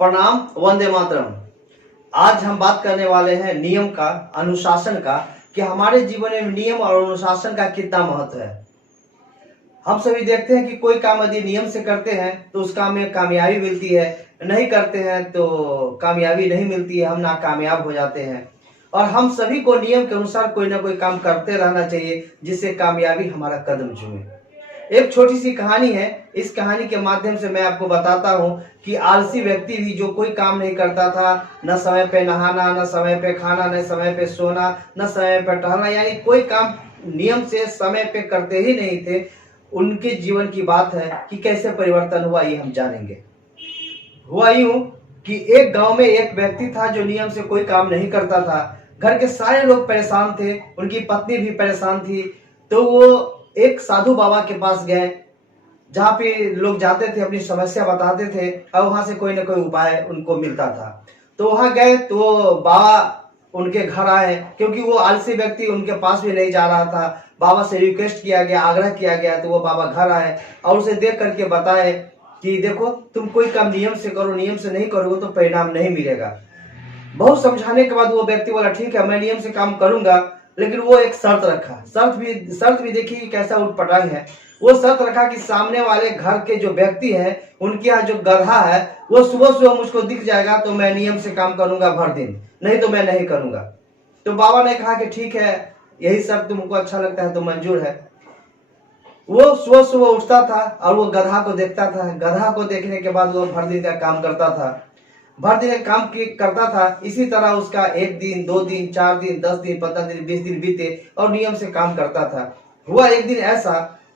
प्रणाम, वंदे मातरम। आज हम बात करने वाले हैं नियम का, अनुशासन का, कि हमारे जीवन में नियम और अनुशासन का कितना महत्व है। हम सभी देखते हैं कि कोई काम यदि नियम से करते हैं तो उस काम में कामयाबी मिलती है, नहीं करते हैं तो कामयाबी नहीं मिलती है, हम नाकामयाब हो जाते हैं। और हम सभी को नियम के अनुसार कोई ना कोई काम करते रहना चाहिए जिससे कामयाबी हमारा कदम चूमे। एक छोटी सी कहानी है, इस कहानी के माध्यम से मैं आपको बताता हूँ कि आलसी व्यक्ति भी जो कोई काम नहीं करता था, न समय पे नहाना, न समय पे खाना, न समय पे सोना, न समय पे टहलना, यानी कोई काम नियम से समय पे करते ही नहीं थे, उनके जीवन की बात है कि कैसे परिवर्तन हुआ ये हम जानेंगे। हुआ यूं कि एक गांव में एक व्यक्ति था जो नियम से कोई काम नहीं करता था। घर के सारे लोग परेशान थे, उनकी पत्नी भी परेशान थी। तो वो एक साधु बाबा के पास गए, जहाँ पे लोग जाते थे, अपनी समस्या बताते थे और वहां से कोई ना कोई उपाय उनको मिलता था। तो वहां गए तो बाबा उनके घर आए, क्योंकि वो आलसी व्यक्ति उनके पास भी नहीं जा रहा था। बाबा से रिक्वेस्ट किया गया, आग्रह किया गया, तो वो बाबा घर आए और उसे देख करके बताए कि देखो, तुम कोई काम नियम से करो, नियम से नहीं करोगे तो परिणाम नहीं मिलेगा। बहुत समझाने के बाद वो व्यक्ति बोला ठीक है, मैं नियम से काम करूंगा, लेकिन वो एक शर्त रखा। शर्त भी देखिए कैसा उटपटांग है। वो शर्त रखा कि सामने वाले घर के जो व्यक्ति है, उनके यहाँ जो गधा है, वो सुबह सुबह मुझको दिख जाएगा तो मैं नियम से काम करूंगा भर दिन, नहीं तो मैं नहीं करूंगा। तो बाबा ने कहा कि ठीक है, यही शर्त तुमको अच्छा लगता है तो मंजूर है। वो सुबह सुबह उठता था और वो गधा को देखता था। गधा को देखने के बाद वो भर दिन का काम करता था, भर दिन काम करता था। इसी तरह उसका 1 दिन, 2 दिन, 4 दिन, 10 दिन, 15 दिन, 20 दिन बीते और नियम से काम करता था। हुआ एक दिन ऐसा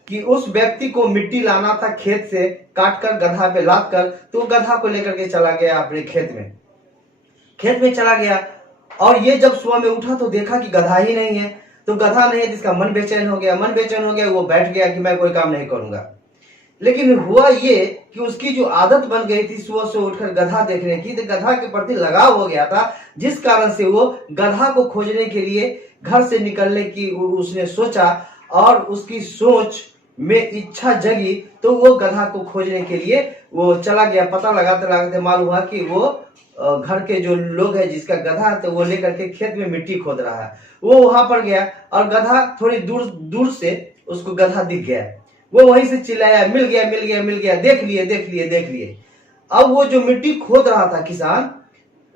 कि उस व्यक्ति को मिट्टी लाना था खेत से, काट कर गधा पे लाद कर, तो गधा को लेकर के चला गया अपने खेत में चला गया। और ये जब सुबह में उठा तो देखा कि गधा ही नहीं है। तो गधा नहीं है, जिसका मन बेचैन हो गया। वो बैठ गया कि मैं कोई काम नहीं करूंगा। लेकिन हुआ ये कि उसकी जो आदत बन गई थी सुबह से उठकर गधा देखने की, तो गधा के प्रति लगाव हो गया था, जिस कारण से वो गधा को खोजने के लिए घर से निकलने की उसने सोचा और उसकी सोच में इच्छा जगी। तो वो गधा को खोजने के लिए वो चला गया। पता लगाते लगाते मालूम हुआ कि वो घर के जो लोग है जिसका गधा है, तो वो लेकर के खेत में मिट्टी खोद रहा है। वो वहां पर गया और गधा थोड़ी दूर से उसको गधा दिख गया। वो वहीं से चिल्लाया, मिल गया, देख लिए। अब वो जो मिट्टी खोद रहा था किसान,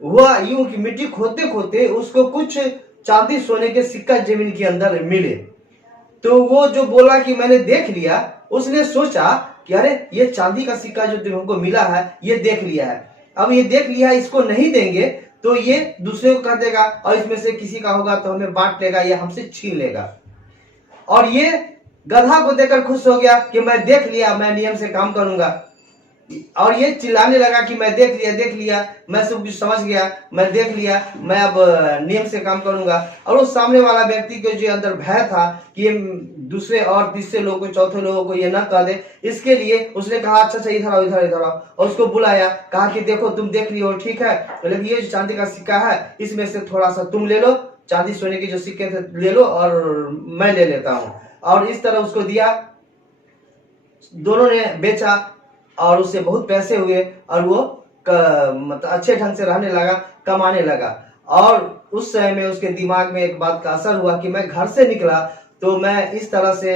हुआ यूं कि मिट्टी खोदते खोदते उसको कुछ चांदी सोने के सिक्का जमीन के अंदर मिले। तो वो जो बोला कि मैंने देख लिया, उसने सोचा कि अरे ये चांदी का सिक्का जो हमको मिला है, ये देख लिया है। अब ये देख लिया, इसको नहीं देंगे तो ये दूसरे को कर देगा और इसमें से किसी का होगा तो हमें बांट लेगा या हमसे छीन लेगा। और ये गधा को देखकर खुश हो गया कि मैं देख लिया, मैं नियम से काम करूंगा। और ये चिल्लाने लगा कि मैं देख लिया, मैं सब कुछ समझ गया, मैं देख लिया, मैं अब नियम से काम करूंगा। और उस सामने वाला व्यक्ति के जो अंदर भय था कि ये दूसरे और तीसरे लोगों को, चौथे लोगों को ये ना कह दे, इसके लिए उसने कहा अच्छा इधर आओ। और उसको बुलाया, कहा कि देखो तुम देख लियो, ठीक है, लेकिन ये जो चांदी का सिक्का है इसमें से थोड़ा सा तुम ले लो, चांदी सोने के जो सिक्के थे ले लो और मैं ले लेता हूँ। और इस तरह उसको दिया। दोनों ने बेचा और उससे बहुत पैसे हुए और वो मतलब अच्छे ढंग से रहने लगा, कमाने लगा। और उस समय में उसके दिमाग में एक बात का असर हुआ कि मैं घर से निकला तो मैं इस तरह से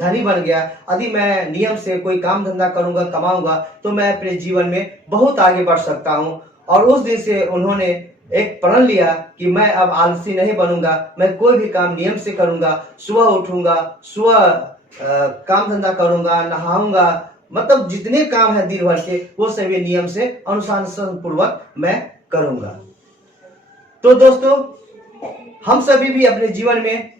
धनी बन गया, यदि मैं नियम से कोई काम धंधा करूंगा, कमाऊंगा, तो मैं अपने जीवन में बहुत आगे बढ़ सकता हूं। और उस दिन से उन्होंने एक प्रण लिया कि मैं अब आलसी नहीं बनूंगा, मैं कोई भी काम नियम से करूंगा। सुबह उठूंगा, सुबह काम धंधा करूंगा, नहाऊंगा, मतलब जितने काम है दिन भर के वो सभी नियम से अनुशासन पूर्वक मैं करूंगा। तो दोस्तों, हम सभी भी अपने जीवन में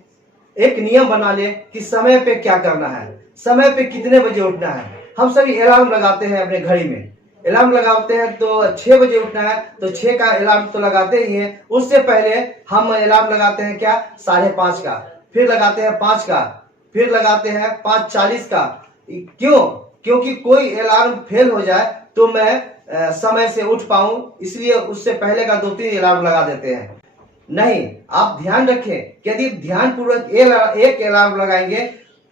एक नियम बना ले कि समय पे क्या करना है, समय पे कितने बजे उठना है। हम सभी अलार्म लगाते हैं अपने घड़ी में, अलार्म लगाते हैं तो 6 बजे उठना है, तो 6 का अलार्म तो लगाते ही हैं। उससे पहले हम अलार्म लगाते हैं क्या, 5:30 का, फिर लगाते हैं 5 का, फिर लगाते हैं 5:40 का। क्यों? क्योंकि कोई अलार्म फेल हो जाए तो मैं समय से उठ पाऊं, इसलिए उससे पहले का 2-3 अलार्म लगा देते हैं। नहीं, आप ध्यान रखें कि यदि ध्यान पूर्वक एक अलार्म लगाएंगे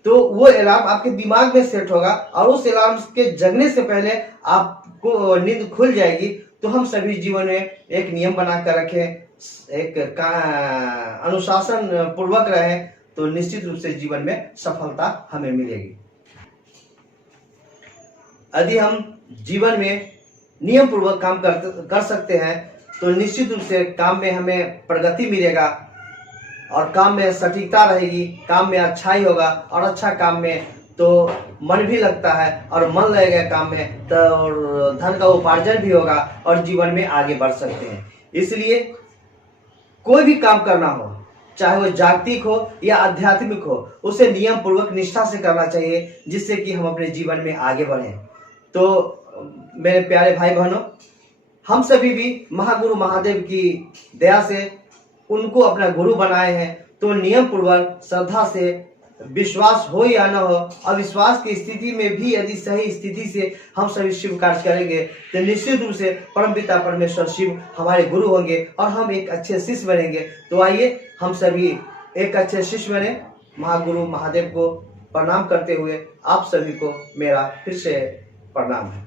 तो वो अलार्म आपके दिमाग में सेट होगा और उस अलार्म के जगने से पहले आपको नींद खुल जाएगी। तो हम सभी जीवन में एक नियम बनाकर रखें, एक अनुशासन पूर्वक रहें, तो निश्चित रूप से जीवन में सफलता हमें मिलेगी। यदि हम जीवन में नियम पूर्वक काम कर सकते हैं तो निश्चित रूप से काम में हमें प्रगति मिलेगा और काम में सटीकता रहेगी, काम में अच्छाई होगा, और अच्छा काम में तो मन भी लगता है, और मन लगेगा काम में तो धन का उपार्जन भी होगा और जीवन में आगे बढ़ सकते हैं। इसलिए कोई भी काम करना हो, चाहे वो जागतिक हो या आध्यात्मिक हो, उसे नियम पूर्वक निष्ठा से करना चाहिए, जिससे कि हम अपने जीवन में आगे बढ़ें। तो मेरे प्यारे भाई बहनों, हम सभी भी महागुरु महादेव की दया से उनको अपना गुरु बनाए हैं, तो नियम पूर्वक श्रद्धा से, विश्वास हो या न हो, अविश्वास की स्थिति में भी यदि सही स्थिति से हम सभी शिव कार्य करेंगे तो निश्चित रूप से परमपिता परमेश्वर शिव हमारे गुरु होंगे और हम एक अच्छे शिष्य बनेंगे। तो आइए हम सभी एक अच्छे शिष्य बने। महागुरु महादेव को प्रणाम करते हुए आप सभी को मेरा फिर से प्रणाम है।